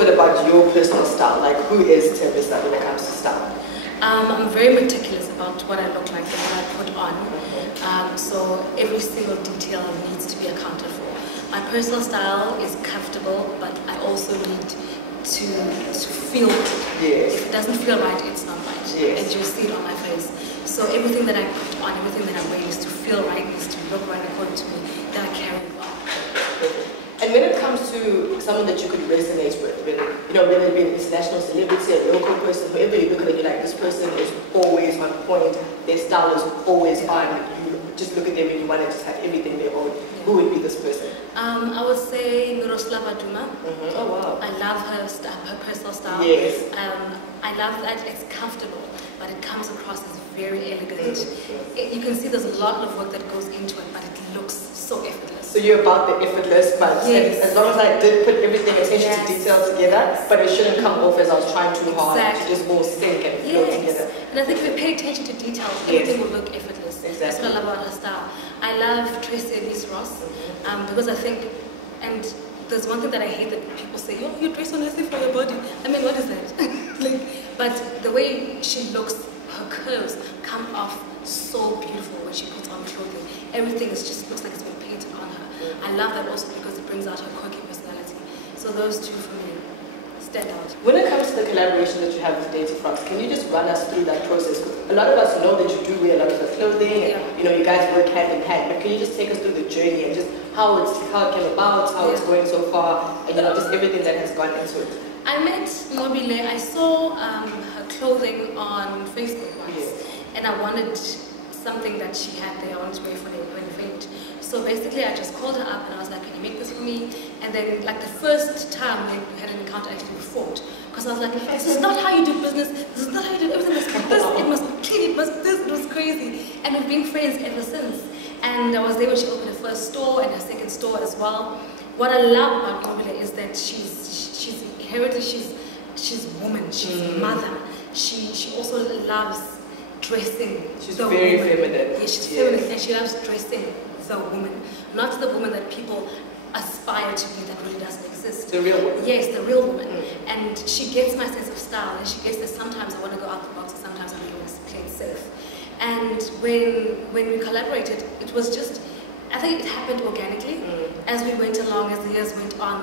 bit about your personal style. Like, who is Thembisa when it comes to style? I'm very meticulous about what I look like and what I put on. So every single detail needs to be accounted for. My personal style is comfortable, but I also need to feel good. Yes. If it doesn't feel right, it's not right. Yes. And you'll see it on my face. So everything that I put on, everything that I wear needs to feel right, needs to look right according to me, that I carry it well. And when it comes to someone that you could resonate with, when, you know, whether it be an international celebrity, a local person, whoever you look at it, you're like, this person is always on point, their style is always on, you just look at them and you want to just have everything they own. Who would be this person? I would say Miroslava Duma. Oh wow. I love her personal style. Yes. I love that it's comfortable, but it comes across as very elegant. You can see there's a lot of work that goes into it, but it looks so effortless. So you're about the effortless, but yes. As long as I did put everything, attention yes. to detail together, yes. but it shouldn't come off as I was trying too hard exactly. to just all sink and flow yes. together. And I think if we pay attention to detail, everything will look effortless. Exactly. That's what I love about her style. I love Dainty Frocks because I think, and there's one thing that I hate that people say, oh, you dress so nicely for your body. I mean, what is that? But the way she looks, her curves come off so beautiful when she puts on clothing. Everything just looks like it's been painted on her. I love that also because it brings out her quirky personality. So those two for me stand out. When it comes to the collaboration that you have with Dainty Frocks, can you just run us through that process? A lot of us know that you do wear a lot of the clothing, and you know, you guys work hand in hand, but can you just take us through the journey and just how it came about, how it's going so far, and you know, just everything that has gone into it? I met Mobile, I saw her clothing on Facebook once, and I wanted something that she had there. I wanted to wear for the event. So basically I just called her up and I was like, can you make this for me? And then like the first time we had an encounter, actually we fought. Because I was like, this is not how you do business, this is not how you do everything, it must be clean, it must this, it was crazy. And we've been friends ever since. And I was there when she opened her first store and her second store as well. What I love about Mobile is that she's inherited, she's woman, she's mother. She also loves dressing. She's very feminine. Yeah, she's feminine, and she loves dressing the woman, not the woman that people aspire to be that really doesn't exist. The real woman. Yes, the real woman. And she gets my sense of style, and she gets that sometimes I want to go out the box, and sometimes I want to play it safe. And when we collaborated, it was just, I think it happened organically. As we went along, as the years went on,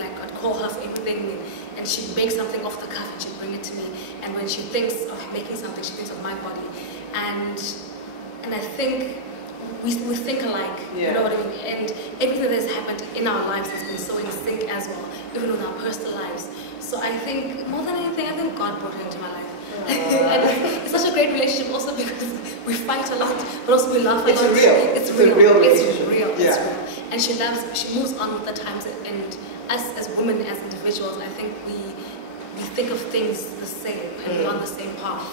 I'd call her for everything, and she'd make something off the cuff and she'd bring it to me. And when she thinks of making something, she thinks of my body. And I think we think alike, you know what I mean? And everything that has happened in our lives has been so in sync as well, even with our personal lives. So I think, more than anything, I think God brought her into my life. And it's such a great relationship also because we fight a lot, but also we laugh a lot. It's real. It's real. It's real. Yeah. It's real. And she moves on with the times, and us as women, as individuals, I think we think of things the same and we're on the same path.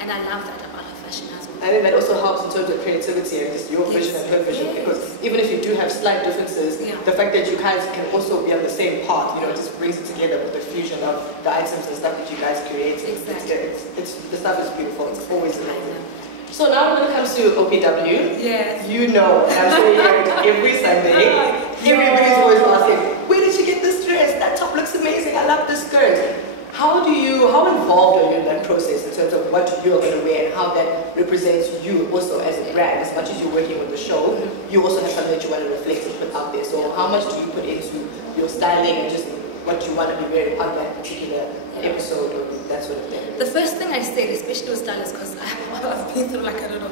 And I love that about her fashion as well. I think that also helps in terms of creativity and just your vision and her vision, because even if you do have slight differences, the fact that you guys can also be on the same path, you know, it just brings it together with the fusion of the items and stuff that you guys create. Exactly. The stuff is beautiful. It's always amazing. So now when it comes to OPW, you know, and I'm sure you hear it every Sunday, everybody's always asking, where did you get this dress? That top looks amazing. I love this skirt. How involved are you in that process in terms of what you're going to wear and how that represents you also as a brand? As much as you're working with the show, you also have something that you want to reflect and put out there. So how much do you put into your styling and just what you want to be wearing on that particular episode or that sort of thing? The first thing I said, especially with stylists, because I've been through like, I don't know,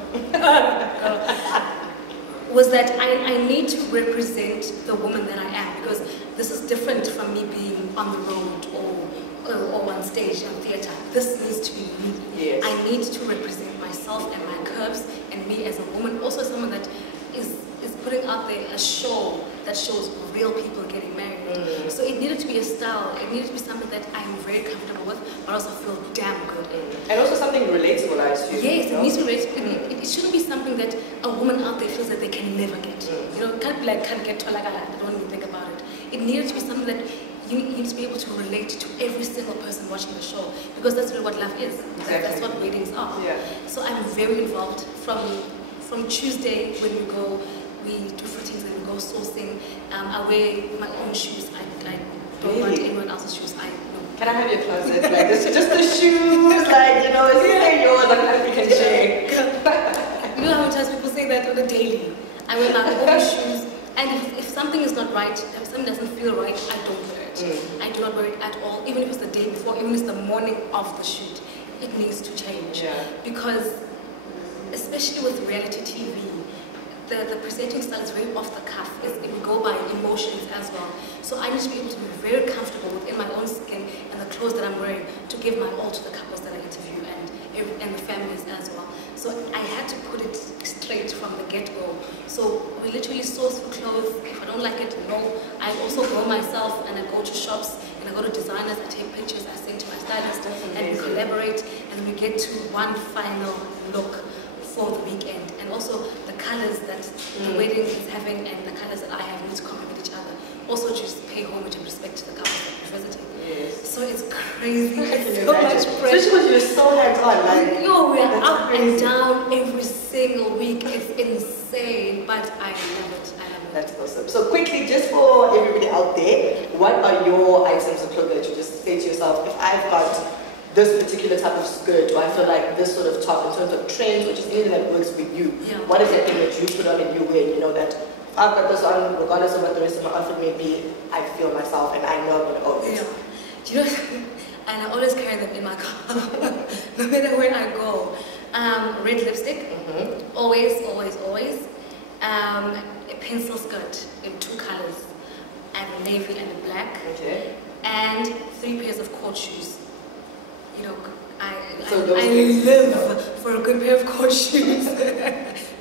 was that I need to represent the woman that I am, because this is different from me being on the road or on stage on theatre. This needs to be me. Yes. I need to represent myself and my curves and me as a woman, also someone that is putting out there a show that shows real people getting married. So it needed to be a style, it needed to be something that I'm very comfortable with, but also feel damn good in. And also something relatable, I assume. Yes, it needs to be relatable. It shouldn't be something that a woman out there feels that they can never get. You know, can't be like, can't get to like, I don't even think about it. It needed to be something that you need to be able to relate to every single person watching the show, because that's really what love is. Exactly. That's what weddings are. Yeah. So I'm very involved from Tuesday when we do fittings and we go sourcing. I wear my own shoes. I don't want anyone else's shoes. I Can I have your closet? Like, it's just the shoes, like, you know, it's yours, like, we can share. You know how many times people say that on a daily? I wear my own shoes, and if something is not right, if something doesn't feel right, I don't wear it. I do not wear it at all, even if it's the day before, even if it's the morning of the shoot. It needs to change. Because, especially with reality TV, the presenting style is very off the cuff. It will go by emotions as well. So I need to be able to be very comfortable within my own skin and the clothes that I'm wearing to give my all to the couples that I interview and the families as well. So I had to put it straight from the get-go. So we literally source for clothes. If I don't like it, no. I also go myself and I go to shops and I go to designers, I take pictures, I send to my stylist and we collaborate and we get to one final look for the weekend. And also the colors that the wedding is having and the colors that I have need to complement each other. Also just pay homage and respect to the couples that we're visiting. So it's crazy. It's so much pressure. Especially when you're so hands-on. Like, yo, we are up and down every single week. It's insane, but I love it. I love it. That's awesome. So quickly, just for everybody out there, what are your items of clothing that you just say to yourself, if I've got this particular type of skirt, or I feel like this sort of top in terms of trends, or just anything that works with you, what is that thing that you put on and you wear, you know, that I've got this on, regardless of what the rest of my outfit may be, I feel myself and I know I'm going to own it. Do you know, and I always carry them in my car, no matter where I go. Red lipstick, always, always, always. A pencil skirt in 2 colors. I have a navy and a black. And 3 pairs of court shoes. You know, I live for a good pair of court shoes.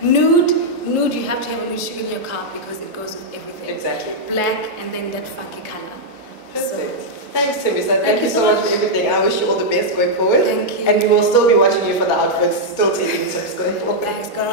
Nude, you have to have a nude shoe in your car because it goes with everything. Exactly. Black and then that funky color. Perfect. Thanks, Thembisa. Thank you so much for everything. I wish you all the best going forward. Thank you. And we will still be watching you for the outfits, still taking tips going forward. Thanks, girl.